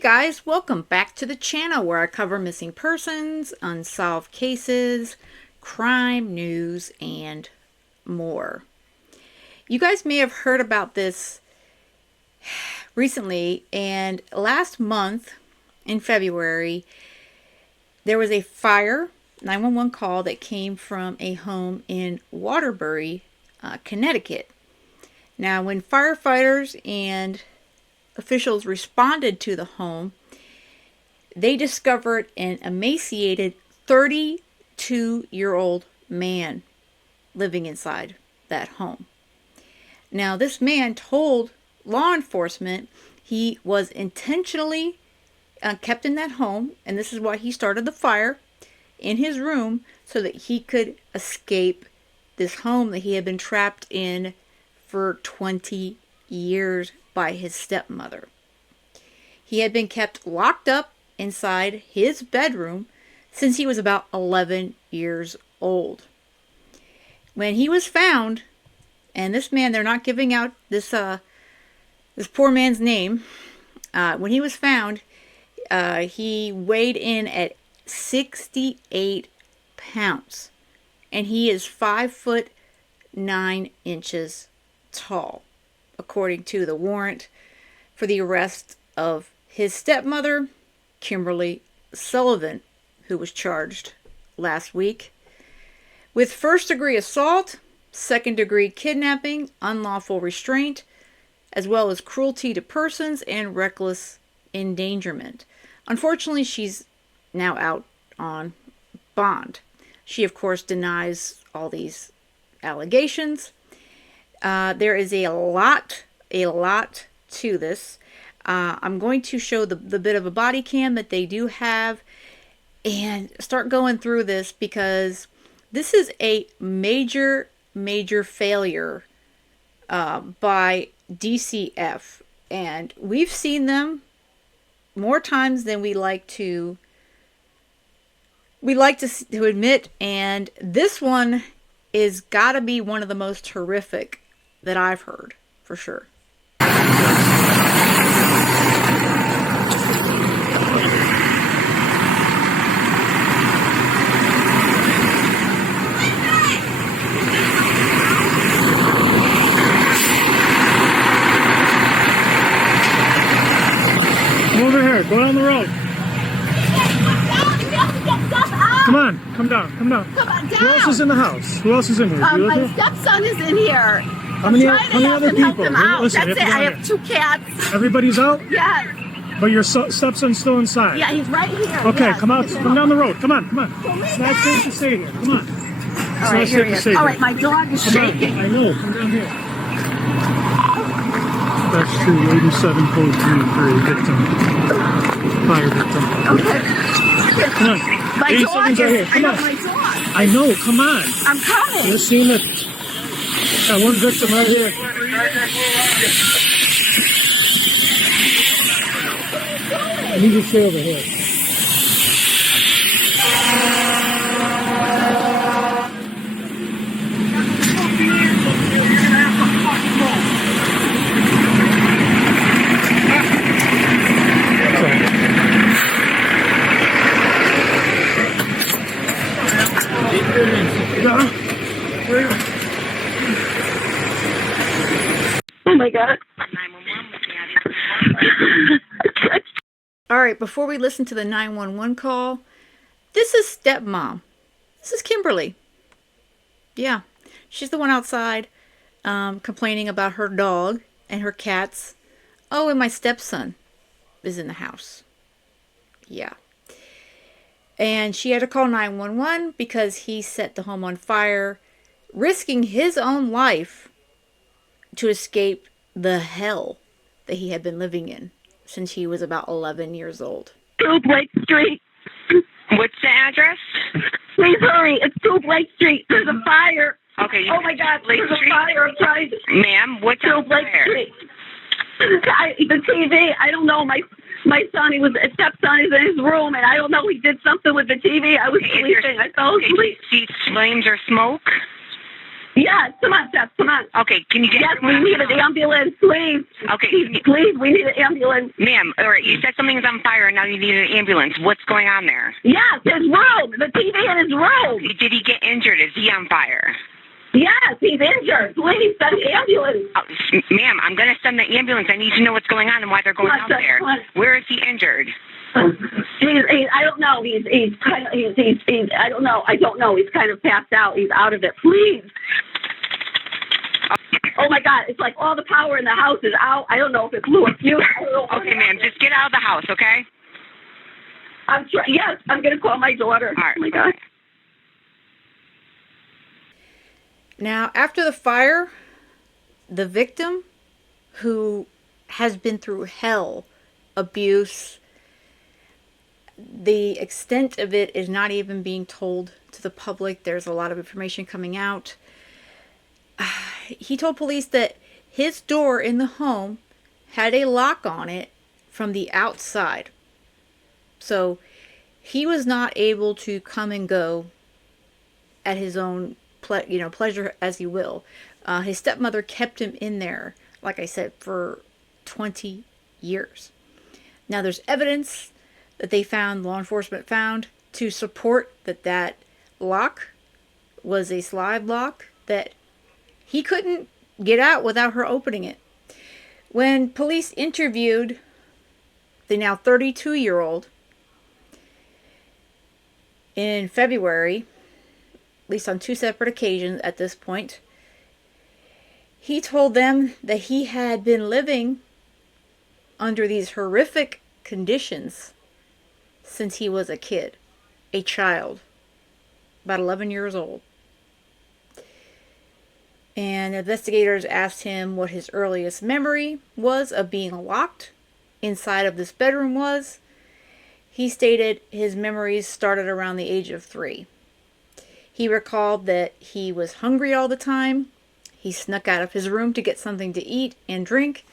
guys, welcome back to the channel where I cover missing persons, unsolved cases, crime news, and more. You guys may have heard about this recently, and last month in February there was a fire 911 call that came from a home in Waterbury, Connecticut. Now, when firefighters and officials responded to the home, they discovered an emaciated 32-year-old man living inside that home. Now, this man told law enforcement he was intentionally kept in that home, and this is why he started the fire in his room, so that he could escape this home that he had been trapped in for 20 years by his stepmother. He had been kept locked up inside his bedroom since he was about 11 years old. When he was found, and this man, they're not giving out this poor man's name. When he was found, he weighed in at 68 pounds, and he is 5'9" tall, according to the warrant for the arrest of his stepmother, Kimberly Sullivan, who was charged last week with first-degree assault, second-degree kidnapping, unlawful restraint, as well as cruelty to persons and reckless endangerment. Unfortunately, she's now out on bond. She, of course, denies all these allegations. There is a lot to this. I'm going to show the bit of a body cam that they do have and start going through this, because this is a major failure by DCF, and we've seen them more times than we like to admit, and this one is gotta be one of the most horrific that I've heard, for sure. Come over here, go down the road. Come on, come down. Come on down. Who else is in the house? Who else is in here? My stepson is in here. How many other people? Listen, That's it. I have 2 cats. Everybody's out? Yes. But your stepson's still inside? Yeah, he's right here. Okay, yes. come out. Come down the road. Come on. It's not safe to stay here. Come on. All right, here he is. All right, my dog is shaking. I know. Come down here. That's true. 87 code 3 victim. Fire victim. Okay. Come on. My 80 dog seconds right here. Come on. my dog. I know. Come on. I'm coming. You're seeing it. Got one victim right here. I need to stay over here. Oh my God. All right, before we listen to the 911 call, this is stepmom. This is Kimberly. Yeah, she's the one outside complaining about her dog and her cats. Oh, and my stepson is in the house. Yeah. And she had to call 911 because he set the home on fire, risking his own life to escape the hell that he had been living in since he was about 11 years old. 2 Blake Street. What's the address? Please hurry. It's 2 Blake Street. There's a fire. Okay. Oh my God. There's a fire. I'm trying to... Ma'am, what's 2 Blake Street. The TV, I don't know. My son, his stepson is in his room, and I don't know. He did something with the TV. I was sleeping. I fell asleep. See flames or smoke? Yeah, Yes, come on, Steph, come on. Okay, can you get... Yes, we need an ambulance, please. Okay. Please, we need an ambulance. Ma'am, all right, you said something's on fire and now you need an ambulance. What's going on there? Yes, his room, the TV in his room. Did he get injured? Is he on fire? Yes, he's injured. Please send the ambulance. Ma'am, I'm going to send the ambulance. I need to know what's going on and why they're going out there. Where is he injured? I don't know. He's kind of, I don't know. I don't know. He's kind of passed out. He's out of it. Please. Oh my God! It's like all the power in the house is out. I don't know if it's Lewis. Okay, ma'am, just get out of the house, okay? Yes, I'm going to call my daughter. All right. Oh my God. Now, after the fire, the victim, who has been through hell, abuse, the extent of it is not even being told to the public. There's a lot of information coming out. He told police that his door in the home had a lock on it from the outside. So he was not able to come and go at his own pleasure as he will. His stepmother kept him in there, like I said, for 20 years. Now there's evidence that law enforcement found, to support that lock was a slide lock, that he couldn't get out without her opening it. When police interviewed the now 32-year-old in February, at least on 2 separate occasions at this point, he told them that he had been living under these horrific conditions since he was a kid, a child, about 11 years old. And investigators asked him what his earliest memory was of being locked inside of this bedroom was. He stated his memories started around the age of 3. He recalled that he was hungry all the time. He snuck out of his room to get something to eat and drink.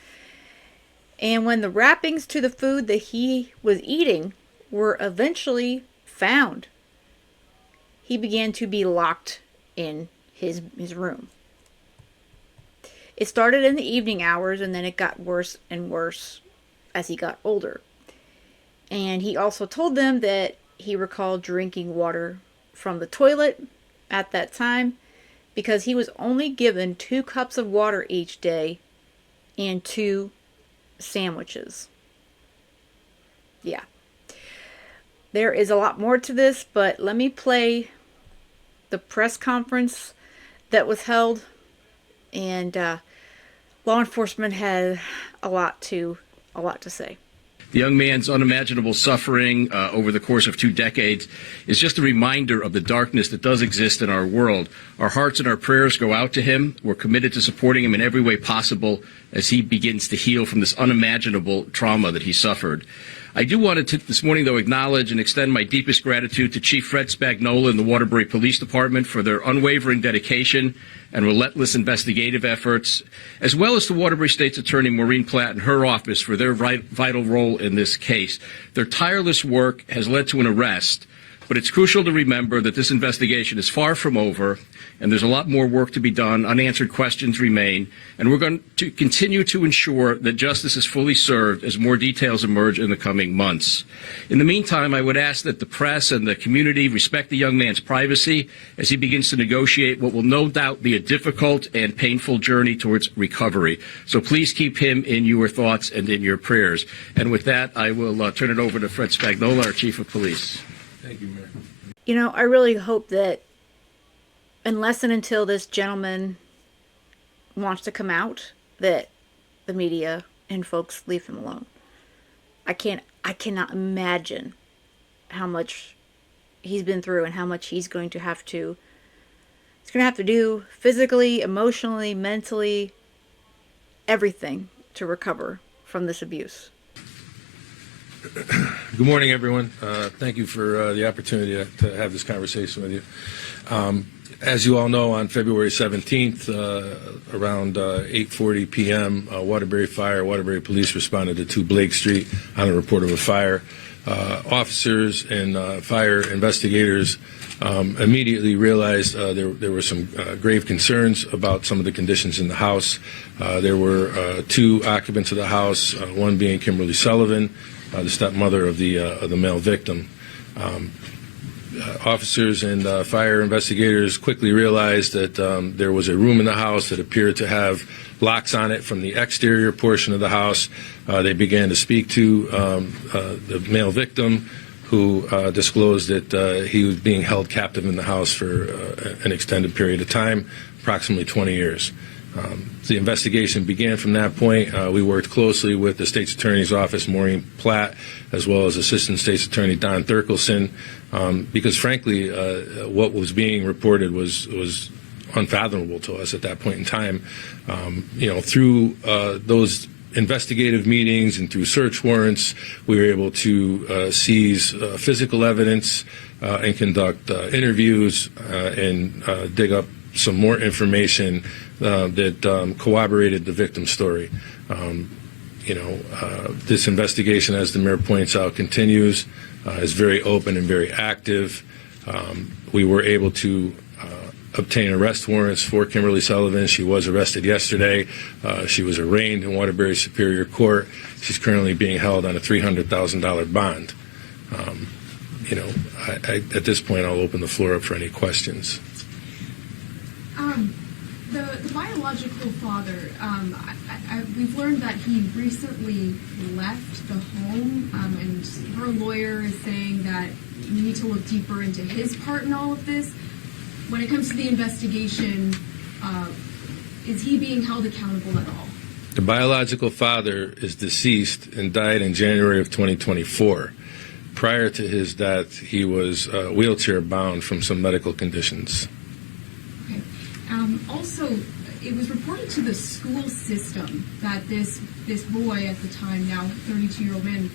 And when the wrappings to the food that he was eating were eventually found, he began to be locked in his room. It started in the evening hours, and then it got worse and worse as he got older. And he also told them that he recalled drinking water from the toilet at that time, because he was only given 2 cups of water each day and 2 sandwiches. Yeah. There is a lot more to this, but let me play the press conference that was held, and law enforcement had a lot to say. The young man's unimaginable suffering over the course of 2 decades is just a reminder of the darkness that does exist in our world. Our hearts and our prayers go out to him. We're committed to supporting him in every way possible as he begins to heal from this unimaginable trauma that he suffered. I do want to this morning, though, acknowledge and extend my deepest gratitude to Chief Fred Spagnola and the Waterbury Police Department for their unwavering dedication and relentless investigative efforts, as well as to Waterbury State's Attorney Maureen Platt and her office for their vital role in this case. Their tireless work has led to an arrest, but it's crucial to remember that this investigation is far from over, and there's a lot more work to be done. Unanswered questions remain, and we're going to continue to ensure that justice is fully served as more details emerge in the coming months. In the meantime, I would ask that the press and the community respect the young man's privacy as he begins to negotiate what will no doubt be a difficult and painful journey towards recovery. So please keep him in your thoughts and in your prayers. And with that, I will turn it over to Fred Spagnola, our Chief of Police. Thank you, Mayor. You know, I really hope that unless and until this gentleman wants to come out, that the media and folks leave him alone. I cannot imagine how much he's been through and how much he's going to have to do physically, emotionally, mentally, everything to recover from this abuse. Good morning, everyone. Thank you for the opportunity to have this conversation with you. As you all know, on February 17th, around 8:40 p.m., Waterbury Police responded to 2 Blake Street on a report of a fire. officers and fire investigators immediately realized there were some grave concerns about some of the conditions in the house. There were 2 occupants of the house, one being Kimberly Sullivan, the stepmother of the male victim. Officers and fire investigators quickly realized that there was a room in the house that appeared to have locks on it from the exterior portion of the house. They began to speak to the male victim, who disclosed that he was being held captive in the house for an extended period of time, approximately 20 years. The investigation began from that point. We worked closely with the State's Attorney's Office, Maureen Platt, as well as Assistant State's Attorney Don Thurkelson, because frankly, what was being reported was unfathomable to us at that point in time. Through those investigative meetings and through search warrants, we were able to seize physical evidence and conduct interviews and dig up some more information that corroborated the victim's story. This investigation, as the mayor points out, continues, is very open and very active. We were able to obtain arrest warrants for Kimberly Sullivan. She was arrested yesterday. She was arraigned in Waterbury Superior Court. She's currently being held on a $300,000 bond. At this point, I'll open the floor up for any questions. The biological father, we've learned that he recently left the home, and her lawyer is saying that we need to look deeper into his part in all of this. When it comes to the investigation, is he being held accountable at all? The biological father is deceased and died in January of 2024. Prior to his death, he was wheelchair bound from some medical conditions. Okay. Also, it was reported to the school system that this boy at the time, now 32-year-old man,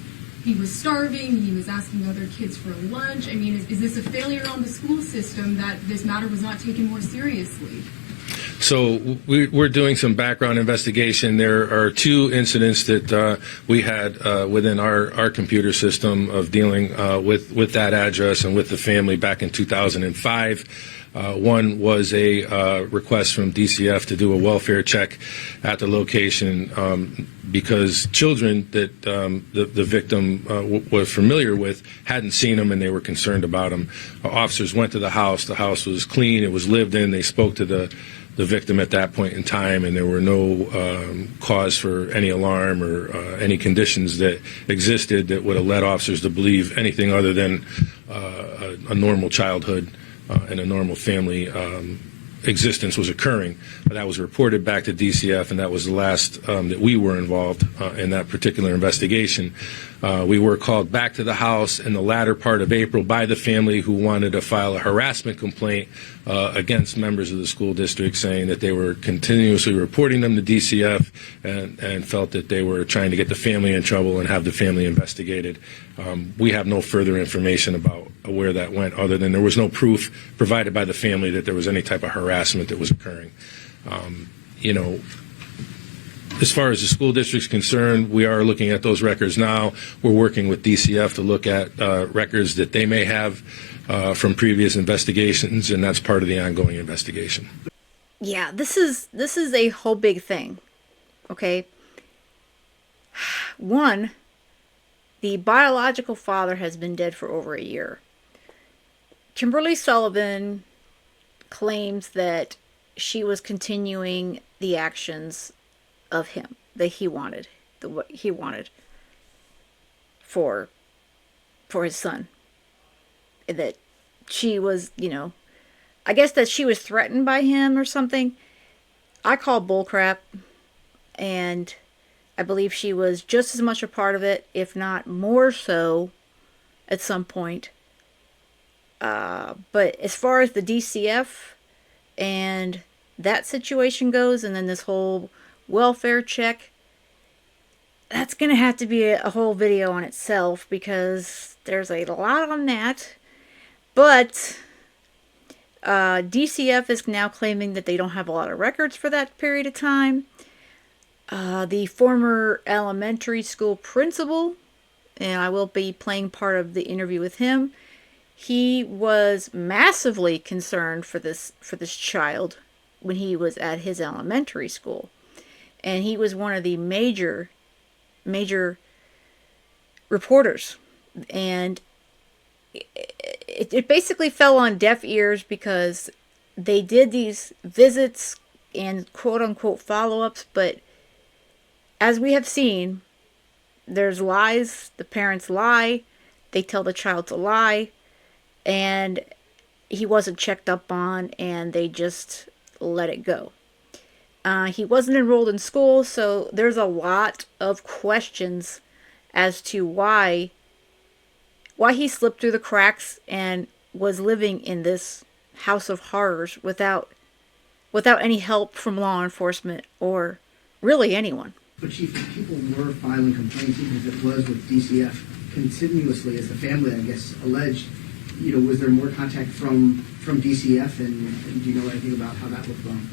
he was starving, he was asking other kids for lunch. I mean, is this a failure on the school system that this matter was not taken more seriously? So we're doing some background investigation. There are 2 incidents that we had within our computer system of dealing with that address and with the family back in 2005. One was a request from DCF to do a welfare check at the location because children that the victim was familiar with hadn't seen him and they were concerned about him. Officers went to the house. The house was clean. It was lived in. They spoke to the victim at that point in time, and there were no cause for any alarm or any conditions that existed that would have led officers to believe anything other than a normal childhood and a normal family existence was occurring. That was reported back to DCF, and that was the last that we were involved in that particular investigation. We were called back to the house in the latter part of April by the family who wanted to file a harassment complaint against members of the school district, saying that they were continuously reporting them to DCF and felt that they were trying to get the family in trouble and have the family investigated. We have no further information about where that went other than there was no proof provided by the family that there was any type of harassment that was occurring. As far as the school district's concerned, we are looking at those records now. We're working with DCF to look at records that they may have from previous investigations, and that's part of the ongoing investigation. Yeah, this is a whole big thing. Okay. One, the biological father has been dead for over a year. Kimberly Sullivan claims that she was continuing the actions of him that he wanted, what he wanted for his son. That she was, I guess that she was threatened by him or something. I call bullcrap, and I believe she was just as much a part of it, if not more so, at some point. But as far as the DCF and that situation goes, and then this whole welfare check, that's going to have to be a whole video on itself because there's a lot on that. But DCF is now claiming that they don't have a lot of records for that period of time. The former elementary school principal and I will be playing part of the interview with him. He was massively concerned for this child when he was at his elementary school, and he was one of the major reporters, and it basically fell on deaf ears because they did these visits and quote-unquote follow-ups, but as we have seen, there's lies. The parents lie. They tell the child to lie, and he wasn't checked up on, and they just let it go. He wasn't enrolled in school, so there's a lot of questions as to why he slipped through the cracks and was living in this house of horrors without any help from law enforcement or really anyone. But Chief, people were filing complaints, even if it was with DCF, continuously, as the family, I guess, alleged. Was there more contact from DCF, and do you know anything about how that looked going?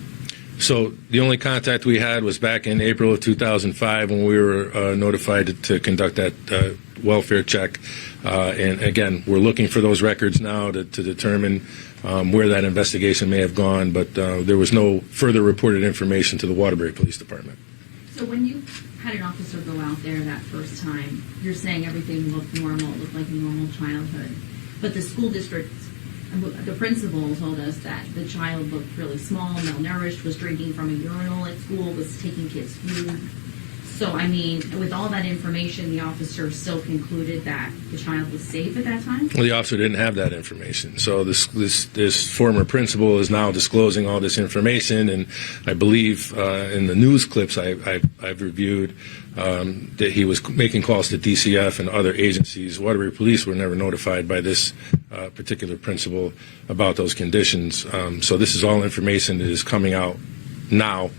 So the only contact we had was back in April of 2005 when we were notified to conduct that welfare check. And again, we're looking for those records now to determine where that investigation may have gone, but there was no further reported information to the Waterbury Police Department. So when you had an officer go out there that first time, you're saying everything looked normal, it looked like a normal childhood, but the school district, the principal told us that the child looked really small, malnourished, was drinking from a urinal at school, was taking kids' food. So, I mean, with all that information, the officer still concluded that the child was safe at that time? Well, the officer didn't have that information. So this former principal is now disclosing all this information, and I believe in the news clips I've reviewed that he was making calls to DCF and other agencies. Waterbury Police were never notified by this particular principal about those conditions. So this is all information that is coming out now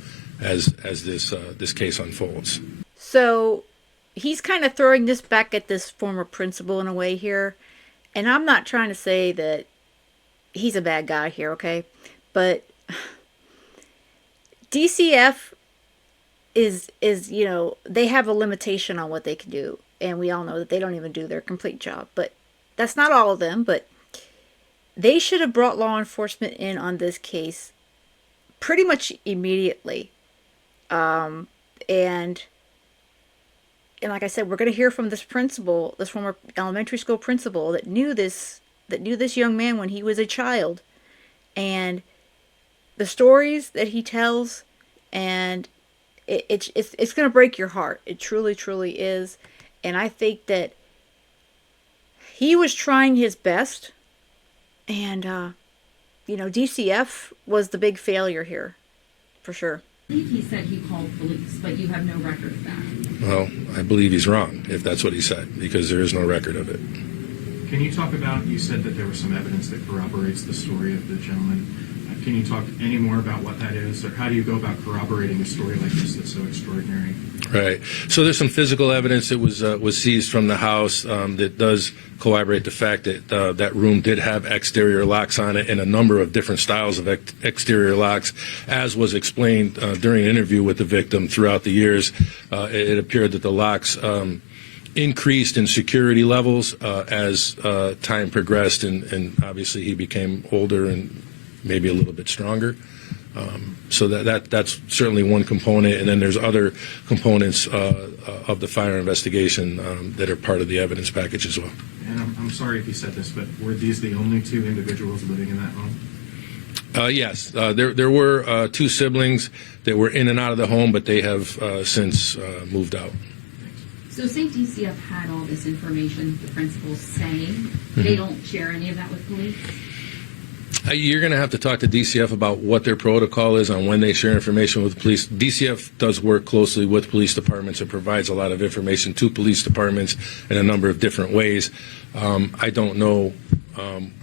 as this case unfolds. So he's kind of throwing this back at this former principal in a way here. And I'm not trying to say that he's a bad guy here, okay? But DCF is they have a limitation on what they can do. And we all know that they don't even do their complete job. But that's not all of them. But they should have brought law enforcement in on this case pretty much immediately. And like I said, we're going to hear from this principal, this former elementary school principal that knew this young man when he was a child, and the stories that he tells, and it's going to break your heart. It truly, truly is. And I think that he was trying his best, and DCF was the big failure here, for sure. I believe he said he called police, but you have no record of that. Well, I believe he's wrong if that's what he said, because there is no record of it. Can you talk about, you said that there was some evidence that corroborates the story of the gentleman. Can you talk any more about what that is, or how do you go about corroborating a story like this that's so extraordinary? Right. So there's some physical evidence that was seized from the house that does corroborate the fact that that room did have exterior locks on it, and a number of different styles of exterior locks, as was explained during an interview with the victim throughout the years. It appeared that the locks increased in security levels as time progressed, and obviously he became older and maybe a little bit stronger. So that's certainly one component, and then there's other components of the fire investigation that are part of the evidence package as well. And I'm sorry if you said this, but were these the only two individuals living in that home? Yes, there were two siblings that were in and out of the home, but they have since moved out. So say DCF had all this information, the principal's saying, they don't share any of that with police? You're going to have to talk to DCF about what their protocol is on when they share information with police. DCF does work closely with police departments and provides a lot of information to police departments in a number of different ways. I don't know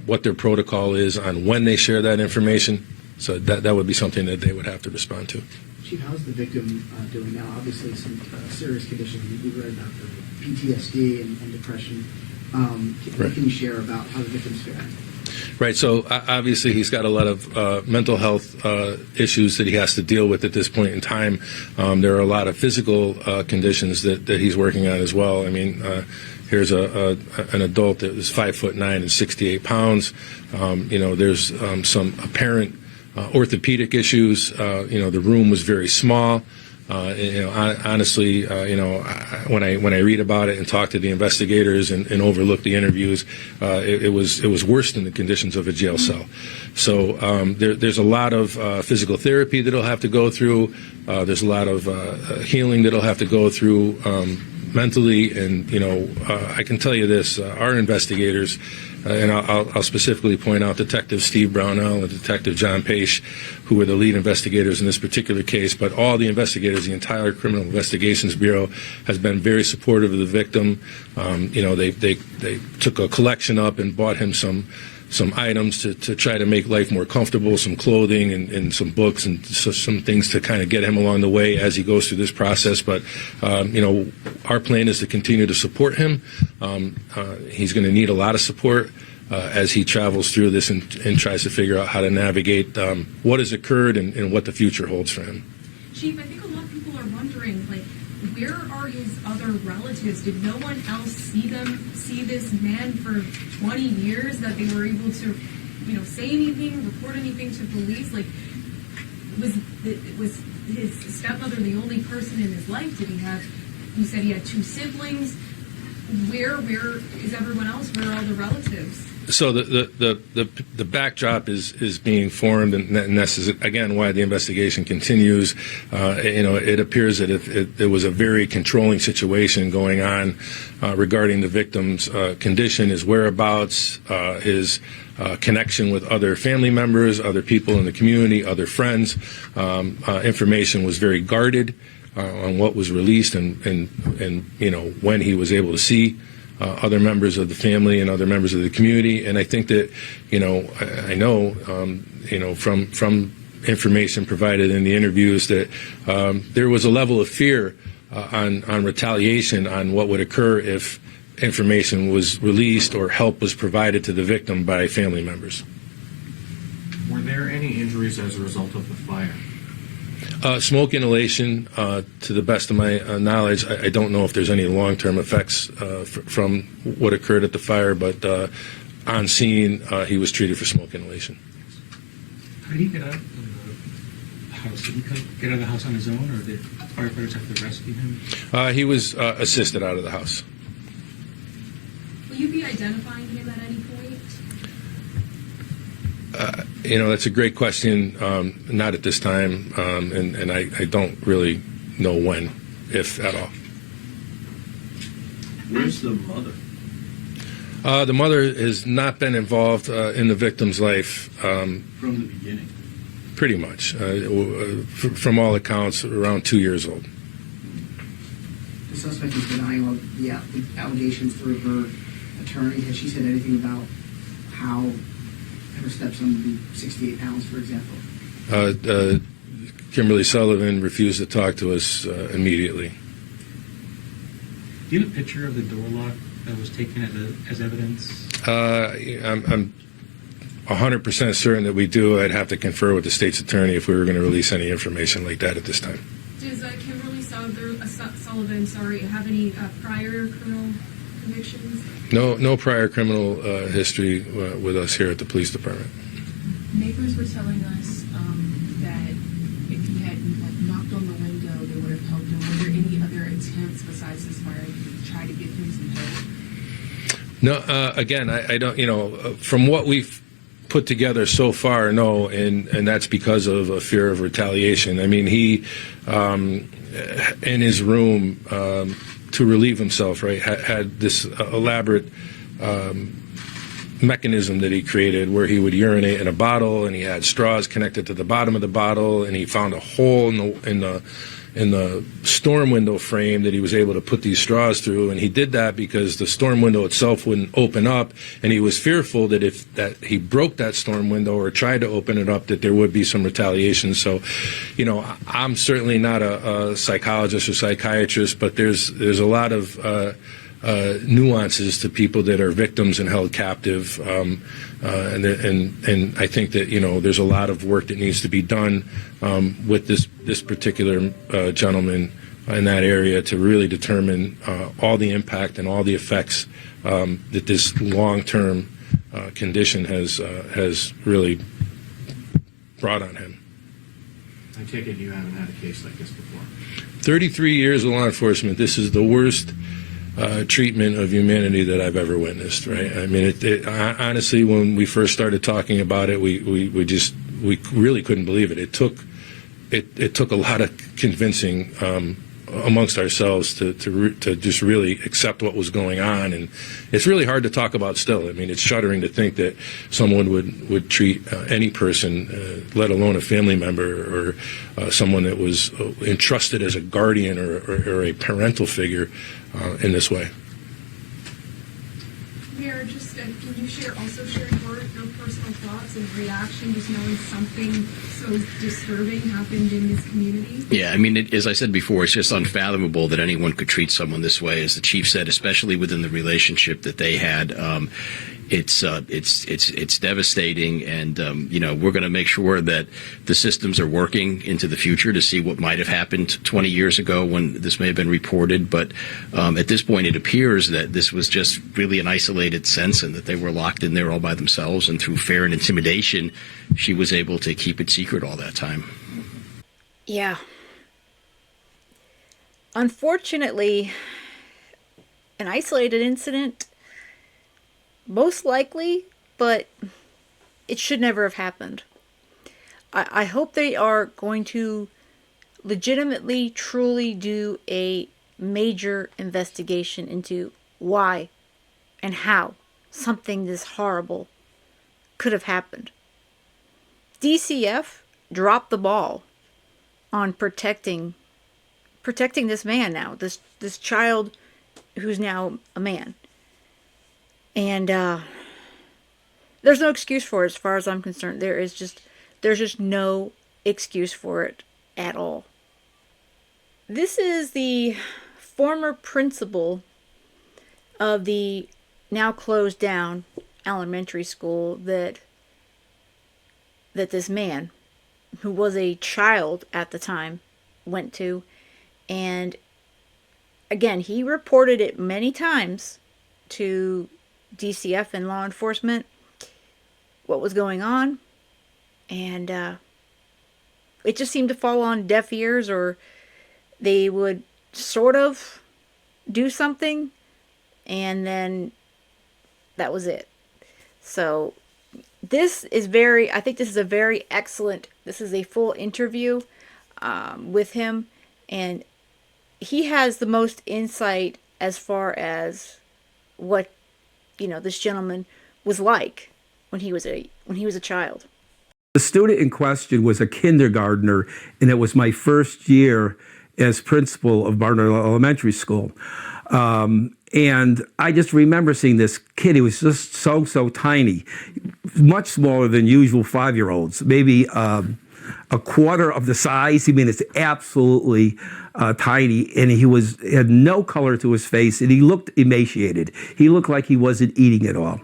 what their protocol is on when they share that information, so that would be something that they would have to respond to. Chief, how's the victim doing now? Obviously, some serious conditions. We read about the PTSD and depression. What can you share about how the victim's faring? Right, so obviously he's got a lot of mental health issues that he has to deal with at this point in time. There are a lot of physical conditions that he's working on as well. I mean, here's an adult that was 5'9" and 68 pounds. There's some apparent orthopedic issues. The room was very small. Honestly, when I read about it and talk to the investigators and overlook the interviews, it was worse than the conditions of a jail cell. So there's a lot of physical therapy that he'll have to go through. There's a lot of healing that he'll have to go through mentally. And I can tell you this: our investigators. And I'll specifically point out Detective Steve Brownell and Detective John Paish, who were the lead investigators in this particular case. But all the investigators, the entire Criminal Investigations Bureau, has been very supportive of the victim. They took a collection up and bought him some items to try to make life more comfortable, some clothing and some books and some things to kind of get him along the way as he goes through this process. But, our plan is to continue to support him. He's going to need a lot of support as he travels through this and tries to figure out how to navigate what has occurred and what the future holds for him. Chief, I think a lot of people are wondering, where are his other relatives? Did no one else see this man for 20 years, that they were able to, say anything, report anything to police? Was his stepmother the only person in his life? Did he have? You said he had 2 siblings. Where is everyone else? Where are all the relatives? So the backdrop is being formed, and this is again why the investigation continues. It appears that it was a very controlling situation going on regarding the victim's condition, his whereabouts, his connection with other family members, other people in the community, other friends. Information was very guarded on what was released and when he was able to see other members of the family and other members of the community. And I think that, I know, from information provided in the interviews that there was a level of fear on retaliation on what would occur if information was released or help was provided to the victim by family members. Were there any injuries as a result of the fire? Smoke inhalation, to the best of my knowledge, I don't know if there's any long-term effects from what occurred at the fire, but on scene, he was treated for smoke inhalation. How did he get out of the house? Did he get out of the house on his own, or did firefighters have to rescue him? He was assisted out of the house. Will you be identifying him at any point? That's a great question. Not at this time, and I don't really know when, if at all. Where's the mother? The mother has not been involved in the victim's life. From the beginning? Pretty much. From all accounts, around 2 years old. The suspect is denying all the allegations through her attorney. Has she said anything about how her stepson would be 68 pounds, for example? Kimberly Sullivan refused to talk to us immediately. Do you have a picture of the door lock that was taken as evidence? I'm 100% certain that we do. I'd have to confer with the state's attorney if we were going to release any information like that at this time. Does Kimberly Sullivan, have any prior criminal convictions? No prior criminal history with us here at the police department. Neighbors were telling us that if he had knocked on the window, they would have helped him. Were there any other attempts besides this fire to try to get him some help? No, again, I don't. From what we've put together so far, no, and that's because of a fear of retaliation. I mean, he in his room. To relieve himself, right, had this elaborate mechanism that he created where he would urinate in a bottle, and he had straws connected to the bottom of the bottle, and he found a hole in the storm window frame that he was able to put these straws through. And he did that because the storm window itself wouldn't open up, and he was fearful that if he broke that storm window or tried to open it up, that there would be some retaliation. So, I'm certainly not a psychologist or psychiatrist, but there's a lot of nuances to people that are victims and held captive, and I think that there's a lot of work that needs to be done with this particular gentleman in that area to really determine all the impact and all the effects that this long-term condition has really brought on him. I take it you haven't had a case like this before. 33 years of law enforcement, this is the worst treatment of humanity that I've ever witnessed, right? I mean, honestly, when we first started talking about it, we really couldn't believe it. It took a lot of convincing amongst ourselves to just really accept what was going on, and it's really hard to talk about still. I mean, it's shuddering to think that someone would treat any person, let alone a family member or someone that was entrusted as a guardian or a parental figure in this way. Mayor, just can you also share your personal thoughts and reaction, just knowing something so disturbing happened in this community? Yeah, I mean, as I said before, it's just unfathomable that anyone could treat someone this way. As the chief said, especially within the relationship that they had, it's devastating, and we're going to make sure that the systems are working into the future to see what might have happened 20 years ago when this may have been reported. But at this point, it appears that this was just really an isolated sense, and that they were locked in there all by themselves. And through fear and intimidation, she was able to keep it secret all that time. Yeah. Unfortunately, an isolated incident, most likely, but it should never have happened. I hope they are going to legitimately, truly do a major investigation into why and how something this horrible could have happened. DCF dropped the ball on protecting this man now, this child who's now a man. And there's no excuse for it as far as I'm concerned. There's just no excuse for it at all. This is the former principal of the now closed down elementary school that this man, who was a child at the time, went to. And again, he reported it many times to DCF and law enforcement, what was going on, and it just seemed to fall on deaf ears, or they would sort of do something, and then that was it. So I think this is a very excellent, this is a full interview with him, and he has the most insight as far as what this gentleman was like when he was a child. The student in question was a kindergartner, and it was my first year as principal of Barnard Elementary School. And I just remember seeing this kid. He was just so tiny, much smaller than usual 5-year-olds, maybe a quarter of the size. I mean, it's absolutely tiny, and he had no color to his face, and he looked emaciated. He looked like he wasn't eating at all.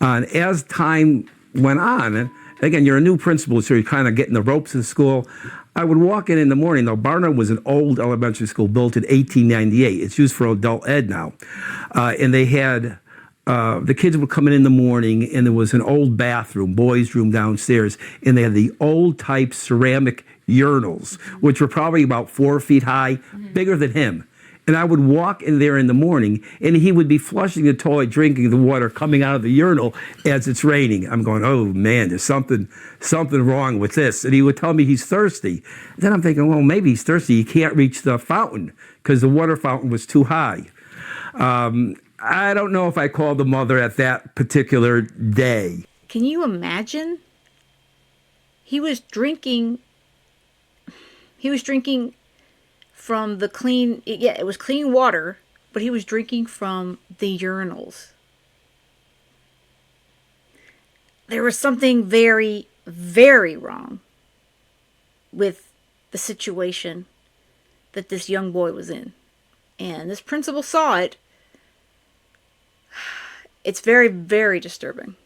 And as time went on, and again, you're a new principal, so you're kind of getting the ropes in school. I would walk in the morning. Now, Barnard was an old elementary school built in 1898. It's used for adult ed now. And they had, the kids would come in the morning, and there was an old bathroom, boys' room downstairs, and they had the old type ceramic urinals, which were probably about 4 feet high, bigger than him. And I would walk in there in the morning, and he would be flushing the toilet, drinking the water coming out of the urinal as it's raining. I'm going, oh man, there's something wrong with this. And he would tell me he's thirsty. Then I'm thinking, well, maybe he's thirsty. He can't reach the fountain because the water fountain was too high. I don't know if I called the mother at that particular day. Can you imagine? He was drinking from the clean, it was clean water, but he was drinking from the urinals. There was something very, very wrong with the situation that this young boy was in. And this principal saw it. It's very, very disturbing.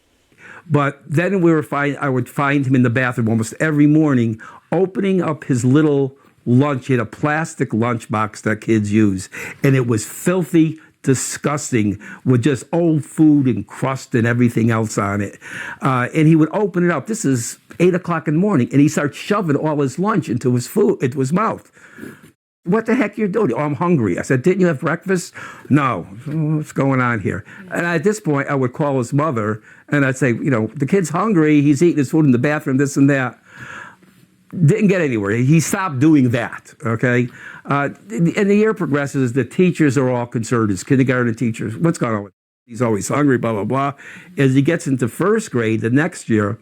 But then I would find him in the bathroom almost every morning, opening up his little lunch. He had a plastic lunchbox that kids use, and it was filthy, disgusting, with just old food and crust and everything else on it. And he would open it up. This is 8 o'clock in the morning, and he starts shoving all his lunch into his mouth. What the heck you're doing? Oh, I'm hungry. I said, didn't you have breakfast? No. What's going on here? And at this point, I would call his mother, and I'd say, the kid's hungry. He's eating his food in the bathroom, this and that. Didn't get anywhere. He stopped doing that, okay? And the year progresses, the teachers are all concerned. His kindergarten teachers, what's going on with him? He's always hungry, blah, blah, blah. As he gets into first grade, the next year,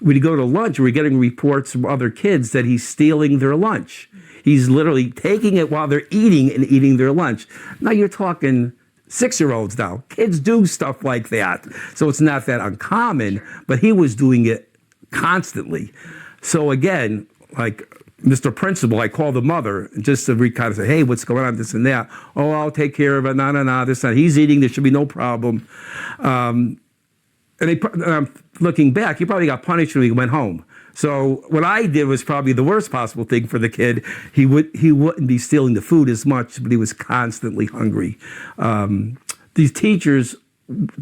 when you go to lunch, we're getting reports from other kids that he's stealing their lunch. He's literally taking it while they're eating and eating their lunch. Now you're talking 6-year-olds now. Kids do stuff like that. So it's not that uncommon, but he was doing it constantly. So again, like Mr. Principal, I called the mother just to kind of say, hey, what's going on, this and that. Oh, I'll take care of it. No, this and that. He's eating. There should be no problem. And looking back, he probably got punished when he went home. So what I did was probably the worst possible thing for the kid. He wouldn't be stealing the food as much, but he was constantly hungry. These teachers,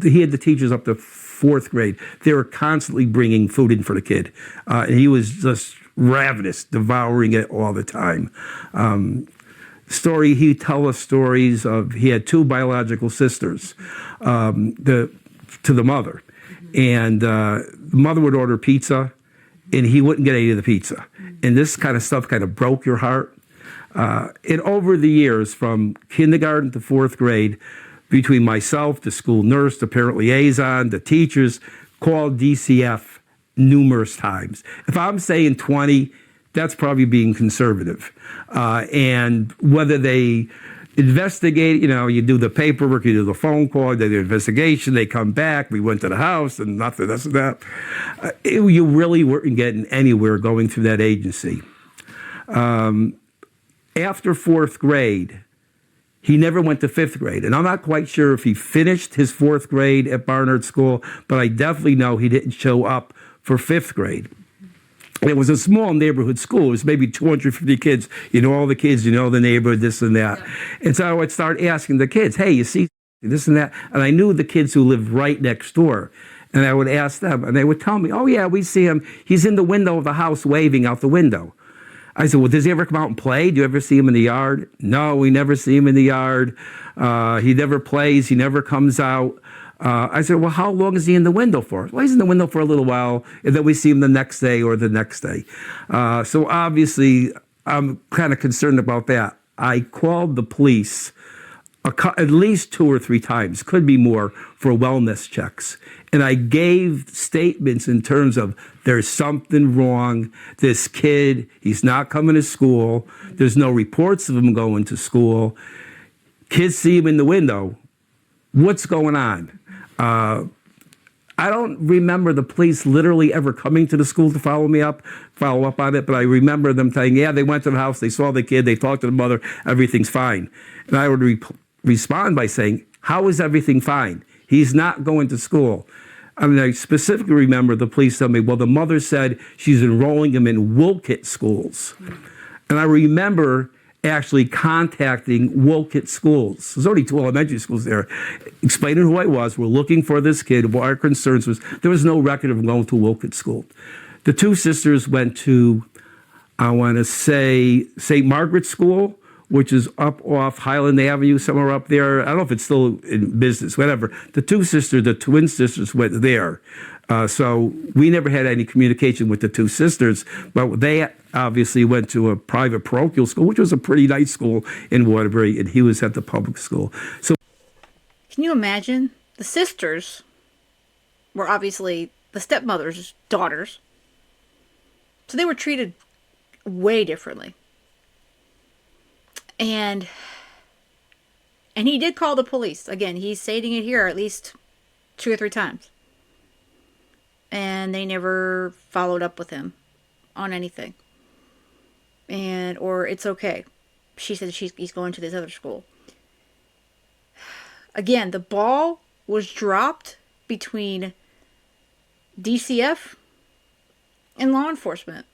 he had the teachers up to 4th grade. They were constantly bringing food in for the kid. And he was just ravenous, devouring it all the time. He'd tell us stories of, he had 2 biological sisters to the mother. And the mother would order pizza, and he wouldn't get any of the pizza. And this kind of stuff kind of broke your heart. And over the years, from kindergarten to 4th grade, between myself, the school nurse, the parent liaison, the teachers, called DCF numerous times. If I'm saying 20, that's probably being conservative. And whether they investigate, you do the paperwork, you do the phone call, they do the investigation, they come back, we went to the house and nothing, this and that. You really weren't getting anywhere going through that agency. After 4th grade, he never went to 5th grade. And I'm not quite sure if he finished his 4th grade at Barnard School, but I definitely know he didn't show up for 5th grade. It was a small neighborhood school. It was maybe 250 kids. You know all the kids, you know the neighborhood, this and that. Yeah. And so I would start asking the kids, hey, you see this and that? And I knew the kids who lived right next door. And I would ask them, and they would tell me, oh, yeah, we see him. He's in the window of the house waving out the window. I said, well, does he ever come out and play? Do you ever see him in the yard? No, we never see him in the yard. He never plays. He never comes out. I said, well, how long is he in the window for? Well, he's in the window for a little while, and then we see him the next day or the next day. So obviously, I'm kind of concerned about that. I called the police at least 2 or 3 times, could be more, for wellness checks. And I gave statements in terms of there's something wrong. This kid, he's not coming to school. There's no reports of him going to school. Kids see him in the window. What's going on? I don't remember the police literally ever coming to the school to follow up on it, but I remember them saying, yeah, they went to the house, they saw the kid, they talked to the mother, everything's fine. And I would respond by saying, how is everything fine? He's not going to school. I mean, I specifically remember the police telling me, well, the mother said she's enrolling him in Wolcott schools. And I remember actually contacting Wolcott schools. There's only 2 elementary schools there, explaining who I was. We're looking for this kid. What our concerns was, there was no record of him going to Wolcott school. The 2 sisters went to, I want to say, St. Margaret's School, which is up off Highland Avenue, somewhere up there. I don't know if it's still in business, whatever. The 2 sisters, the twin sisters, went there. So we never had any communication with the 2 sisters, but they obviously went to a private parochial school, which was a pretty nice school in Waterbury, and he was at the public school. So, can you imagine? The sisters were obviously the stepmother's daughters, so they were treated way differently. And he did call the police. Again, he's stating it here at least 2 or 3 times. And they never followed up with him on anything. Or it's okay. She said he's going to this other school. Again, the ball was dropped between DCF and law enforcement.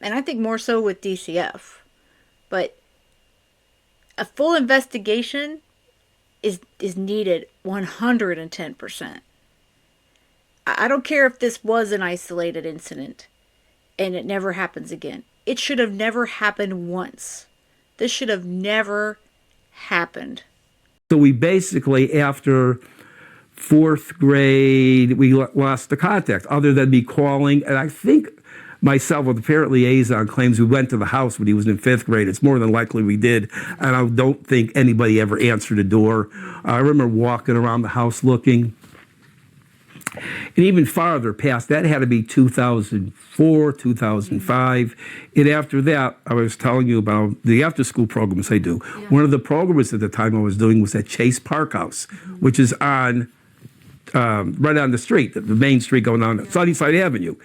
and I think more so with DCF. But a full investigation is needed 110%. I don't care if this was an isolated incident and it never happens again. It should have never happened once. This should have never happened. So we basically, after fourth grade, we lost the contact, other than me calling. And I think myself with the parent liaison claims we went to the house when he was in fifth grade. It's more than likely we did. And I don't think anybody ever answered the door. I remember walking around the house looking. And even farther past, that had to be 2004, 2005. And after that, I was telling you about the after-school programs I do. Yeah. One of the programs at the time I was doing was at Chase Park House, which is on right on the street, the main street going on Sunnyside Avenue.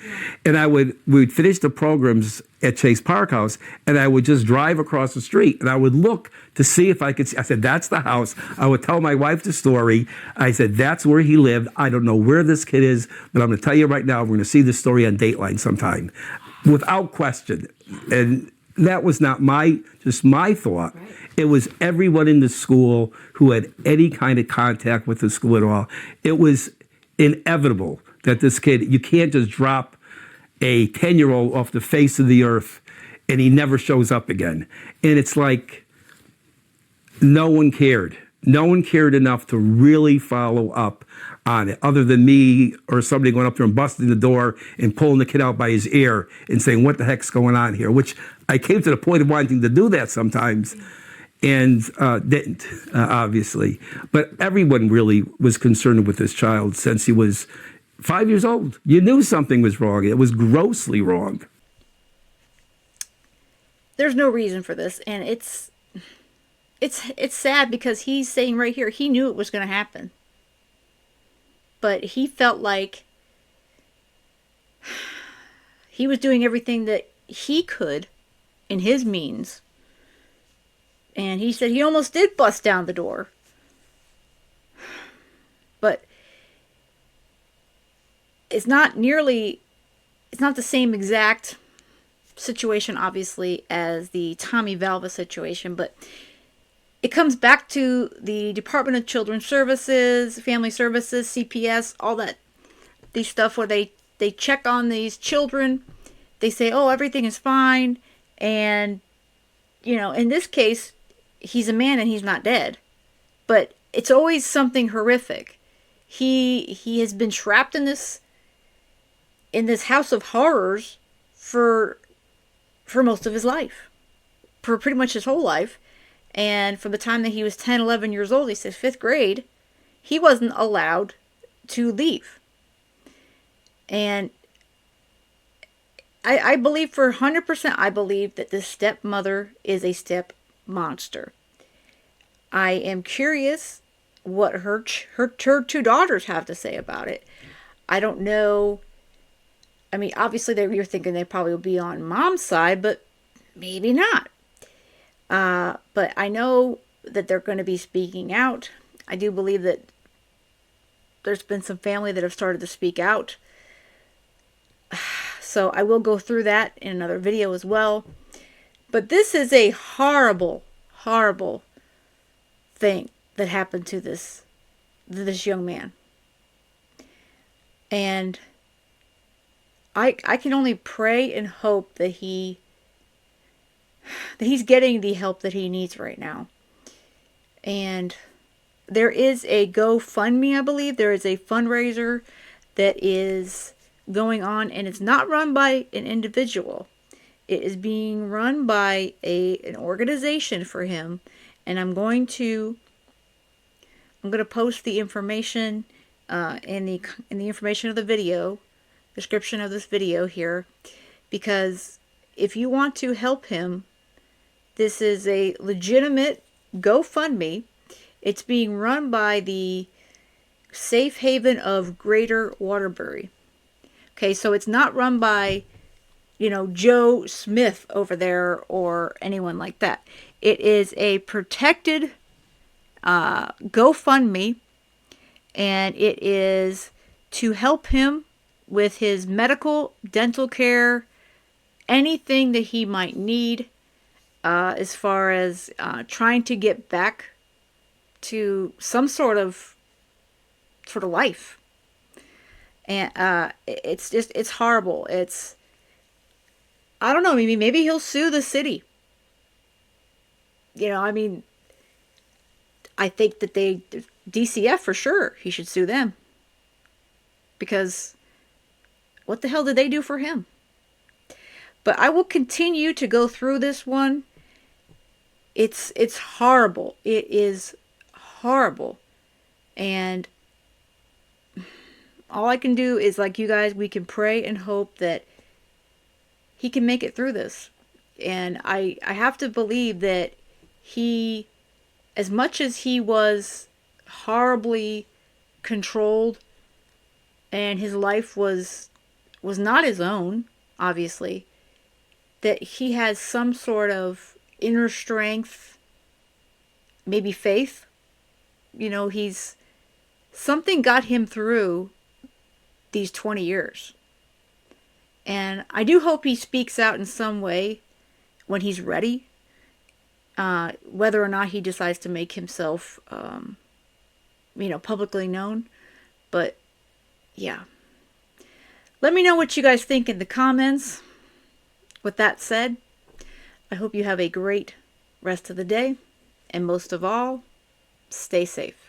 And we'd finish the programs at Chase Park House, and I would just drive across the street, and I would look to see if I could see. I said, that's the house. I would tell my wife the story. I said, that's where he lived. I don't know where this kid is, but I'm going to tell you right now, we're going to see this story on Dateline sometime, without question. And that was not just my thought. Right. It was everyone in the school who had any kind of contact with the school at all. It was inevitable that this kid, you can't just drop a 10-year-old off the face of the earth and he never shows up again. And it's like no one cared. No one cared enough to really follow up on it, other than me or somebody going up there and busting the door and pulling the kid out by his ear and saying, what the heck's going on here? Which I came to the point of wanting to do that sometimes and didn't, obviously. But everyone really was concerned with this child since he was 5 years old. You knew something was wrong. It was grossly wrong. There's no reason for this, and it's sad because he's saying right here he knew it was going to happen. But he felt like he was doing everything that he could in his means. And he said he almost did bust down the door. But it's not the same exact situation, obviously, as the Tommy Valva situation, but it comes back to the Department of Children's Services, Family Services, CPS, all that, these stuff where they check on these children. They say, oh, everything is fine. And, in this case, he's a man and he's not dead. But it's always something horrific. He has been trapped in this house of horrors for most of his life. For pretty much his whole life. And from the time that he was 10, 11 years old, he said fifth grade, he wasn't allowed to leave. And I believe for 100%, I believe that this stepmother is a step monster. I am curious what her two daughters have to say about it. I don't know. I mean, obviously you're thinking they probably will be on mom's side, but maybe not. But I know that they're going to be speaking out. I do believe that there's been some family that have started to speak out. So I will go through that in another video as well. But this is a horrible, horrible thing that happened to this young man. And I can only pray and hope that he's getting the help that he needs right now. And there is a GoFundMe, I believe. There is a fundraiser that is going on, and it's not run by an individual. It is being run by an organization for him, and I'm going to post the information in the information of the video, description of this video here, because if you want to help him, this is a legitimate GoFundMe. It's being run by the Safe Haven of Greater Waterbury. Okay, so it's not run by, Joe Smith over there or anyone like that. It is a protected GoFundMe, and it is to help him with his medical, dental care, anything that he might need as far as trying to get back to some sort of life. And it's horrible. I don't know, maybe he'll sue the city. I mean, I think that DCF for sure, he should sue them. Because what the hell did they do for him? But I will continue to go through this one. It's horrible. It is horrible. And all I can do is, like you guys, we can pray and hope that he can make it through this. And I have to believe that he, as much as he was horribly controlled and his life was not his own, obviously, that he has some sort of inner strength, maybe faith. Something got him through these 20 years. And I do hope he speaks out in some way when he's ready, whether or not he decides to make himself, publicly known. But, yeah. Let me know what you guys think in the comments. With that said, I hope you have a great rest of the day. And most of all, stay safe.